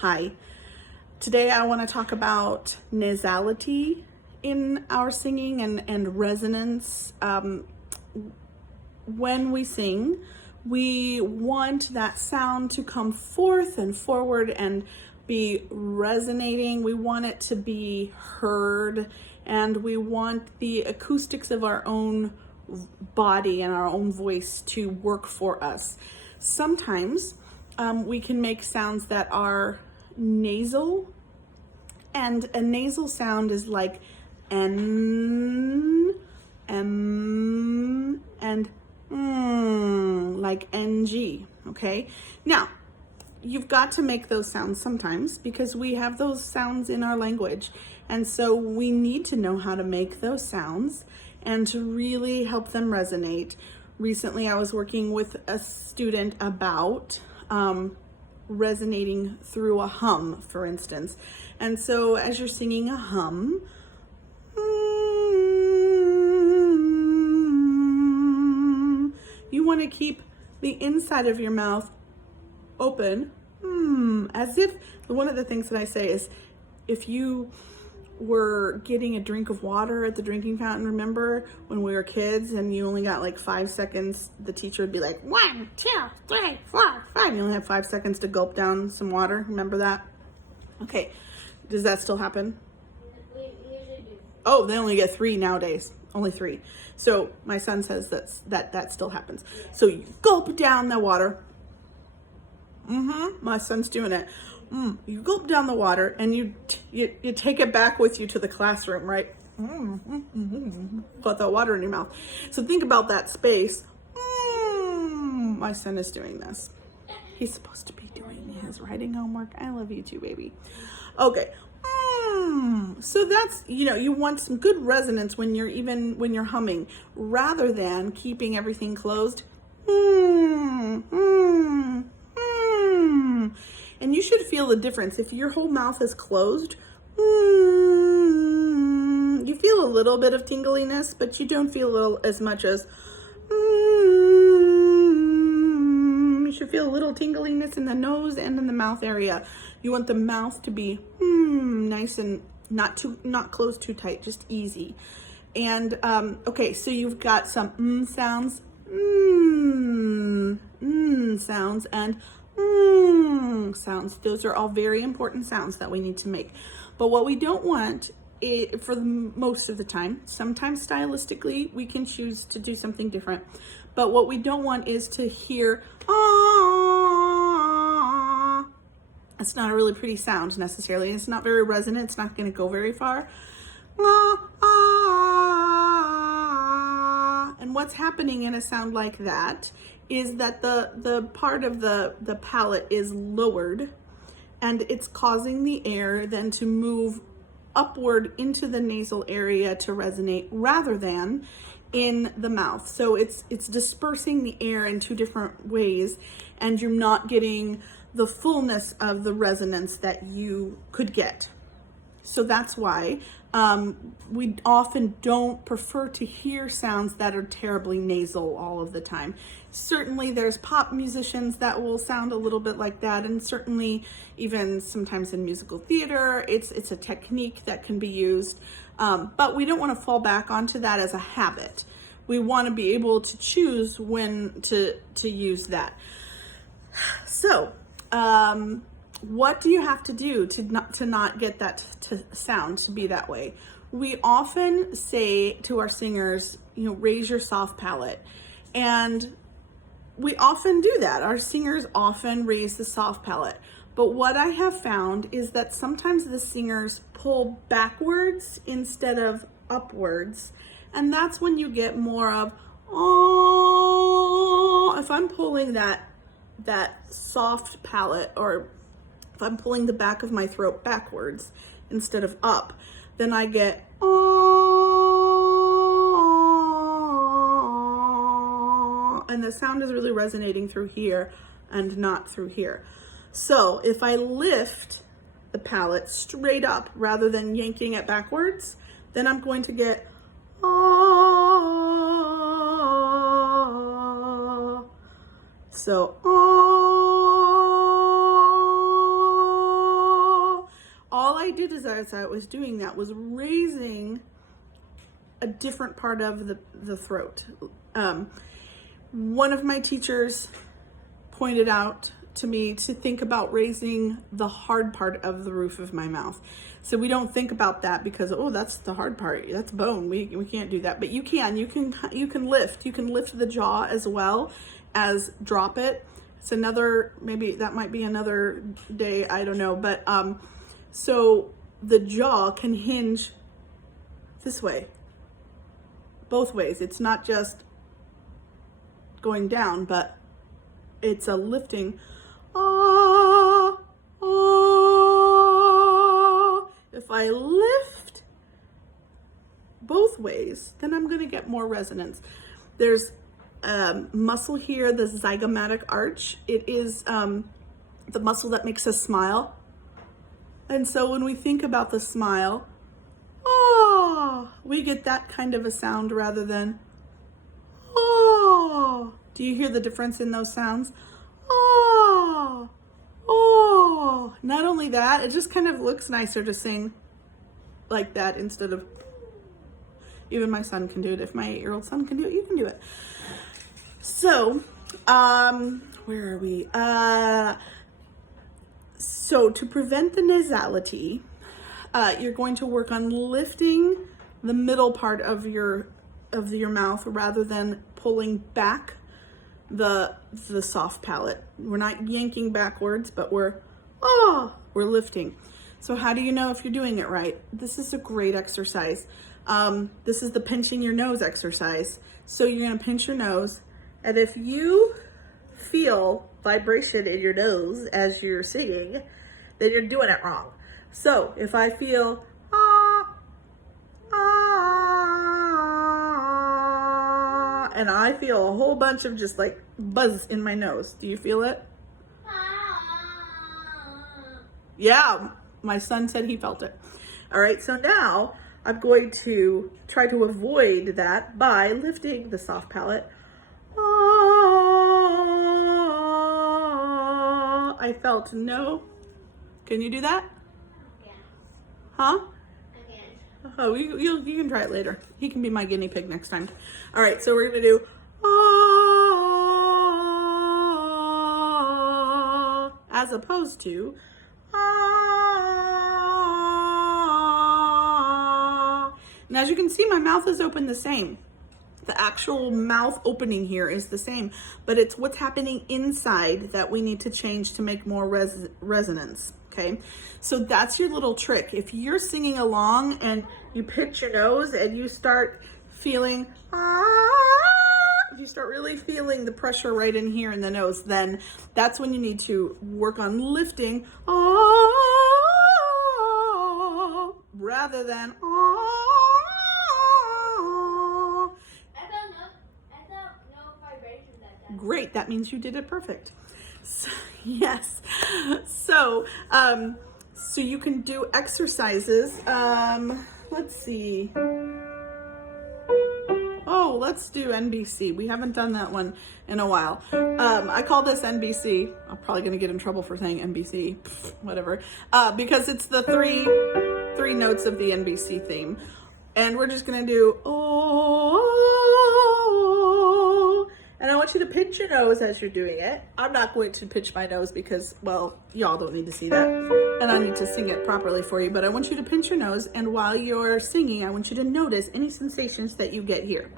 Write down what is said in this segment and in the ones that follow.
Hi. Today I want to talk about nasality in our singing and resonance. When we sing, we want that sound to come forth and forward and be resonating. We want it to be heard, and we want the acoustics of our own body and our own voice to work for us. Sometimes we can make sounds that are nasal, and a nasal sound is like N, M, and like NG, okay? Now, you've got to make those sounds sometimes because we have those sounds in our language. And so we need to know how to make those sounds and to really help them resonate. Recently, I was working with a student about resonating through a hum, for instance. And so as you're singing a hum, you want to keep the inside of your mouth open, as if, one of the things that I say is, if you were getting a drink of water at the drinking fountain, remember when we were kids and you only got like 5 seconds, the teacher would be like, 1, 2, 3, 4, 5. You only have 5 seconds to gulp down some water. Remember that? Okay. Does that still happen? We usually do. Oh, they only get 3 nowadays. Only 3. So my son says that still happens. So you gulp down the water. My son's doing it. You gulp down the water and you take it back with you to the classroom, right? Got that water in your mouth. So think about that space. My son is doing this. He's supposed to be doing his writing homework. I love you too, baby. Okay. So that's, you want some good resonance when you're humming, rather than keeping everything closed. And you should feel the difference. If your whole mouth is closed, you feel a little bit of tingliness, but you don't feel as much as, you should feel a little tingliness in the nose and in the mouth area. You want the mouth to be nice and not closed too tight, just easy. And okay, so you've got some sounds, sounds, and sounds. Those are all very important sounds that we need to make. But what we don't want, for most of the time, sometimes stylistically we can choose to do something different, but what we don't want is to hear ah. It's not a really pretty sound necessarily. It's not very resonant. It's not going to go very far. And what's happening in a sound like that is that the part of the palate is lowered, and it's causing the air then to move upward into the nasal area to resonate rather than in the mouth. So it's dispersing the air in 2 different ways, and you're not getting the fullness of the resonance that you could get. So that's why we often don't prefer to hear sounds that are terribly nasal all of the time. Certainly there's pop musicians that will sound a little bit like that, and certainly even sometimes in musical theater, it's a technique that can be used, but we don't want to fall back onto that as a habit. We want to be able to choose when to use that. So, what do you have to do to not get that sound to be that way? We often say to our singers, raise your soft palate. And we often do that. Our singers often raise the soft palate. But what I have found is that sometimes the singers pull backwards instead of upwards. And that's when you get more of, oh, if I'm pulling that soft palate, or if I'm pulling the back of my throat backwards instead of up, then I get and the sound is really resonating through here and not through here. So if I lift the palate straight up rather than yanking it backwards, then I'm going to get so I did as I was doing that was raising a different part of the throat. One of my teachers pointed out to me to think about raising the hard part of the roof of my mouth. So we don't think about that because, oh, that's the hard part. That's bone. We can't do that. But you can lift. You can lift the jaw as well as drop it. It's another, maybe that might be another day, I don't know. But so the jaw can hinge this way, both ways. It's not just going down, but it's a lifting. Ah, ah. If I lift both ways, then I'm going to get more resonance. There's muscle here, the zygomatic arch. It is the muscle that makes us smile. And so when we think about the smile, ah, we get that kind of a sound rather than ah. Do you hear the difference in those sounds? Ah, oh. Not only that, it just kind of looks nicer to sing like that instead of, even my son can do it. If my 8-year-old son can do it, you can do it. So, where are we? So to prevent the nasality, you're going to work on lifting the middle part of your mouth rather than pulling back the soft palate. We're not yanking backwards, but we're lifting. So how do you know if you're doing it right? This is a great exercise. This is the pinching your nose exercise. So you're going to pinch your nose, and if you feel vibration in your nose as you're singing, then you're doing it wrong. So if I feel and I feel a whole bunch of just like buzz in my nose, do you feel it? Yeah, my son said he felt it. All right, so now I'm going to try to avoid that by lifting the soft palate. I felt no. Can you do that? Yeah. Huh? Again. Oh, you can try it later. He can be my guinea pig next time. All right, so we're gonna do as opposed to and as you can see, my mouth is open the same. The actual mouth opening here is the same, but it's what's happening inside that we need to change to make more resonance, okay? So that's your little trick. If you're singing along and you pinch your nose and you start feeling, if you start really feeling the pressure right in here in the nose, then that's when you need to work on lifting, rather than, Great, that means you did it perfect. So, yes. So, so you can do exercises. Let's see. Oh, let's do NBC. We haven't done that one in a while. I call this NBC. I'm probably going to get in trouble for saying NBC, whatever, because it's the three notes of the NBC theme. And we're just going to do, and I want you to pinch your nose as you're doing it. I'm not going to pinch my nose because, well, y'all don't need to see that. And I need to sing it properly for you. But I want you to pinch your nose. And while you're singing, I want you to notice any sensations that you get here.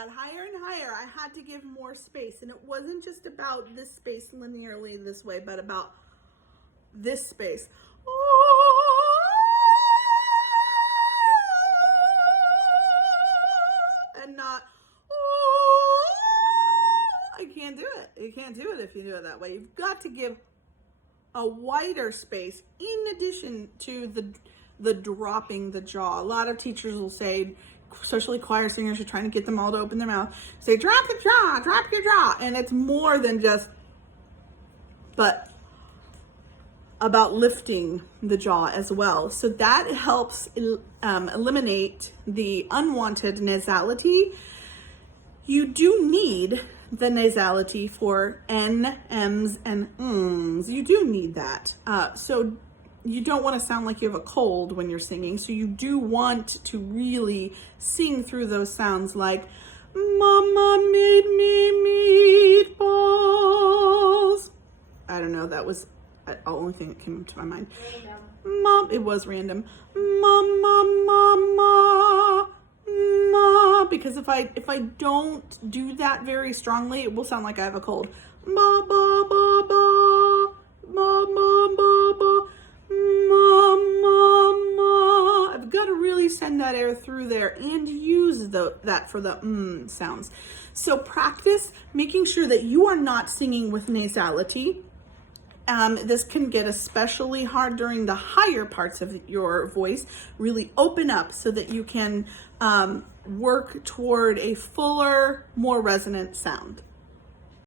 got higher and higher, I had to give more space. And it wasn't just about this space linearly this way, but about this space. And not, I can't do it. You can't do it if you do it that way. You've got to give a wider space in addition to the dropping the jaw. A lot of teachers will say, especially choir singers, you're trying to get them all to open their mouth, say drop the jaw, drop your jaw. And it's more than just, but about lifting the jaw as well. So that helps eliminate the unwanted nasality. You do need the nasality for N, M's, and M's. You do need that. So you don't want to sound like you have a cold when you're singing. So you do want to really sing through those sounds like, Mama made me meatballs. I don't know, that was the only thing that came to my mind. Random. It was random. Mama, because if I don't do that very strongly, it will sound like I have a cold. Ba ba ba ba ba ba ba ba ma. I've got to really send that air through there and use that for the sounds. So practice making sure that you are not singing with nasality. This can get especially hard during the higher parts of your voice. Really open up so that you can work toward a fuller, more resonant sound.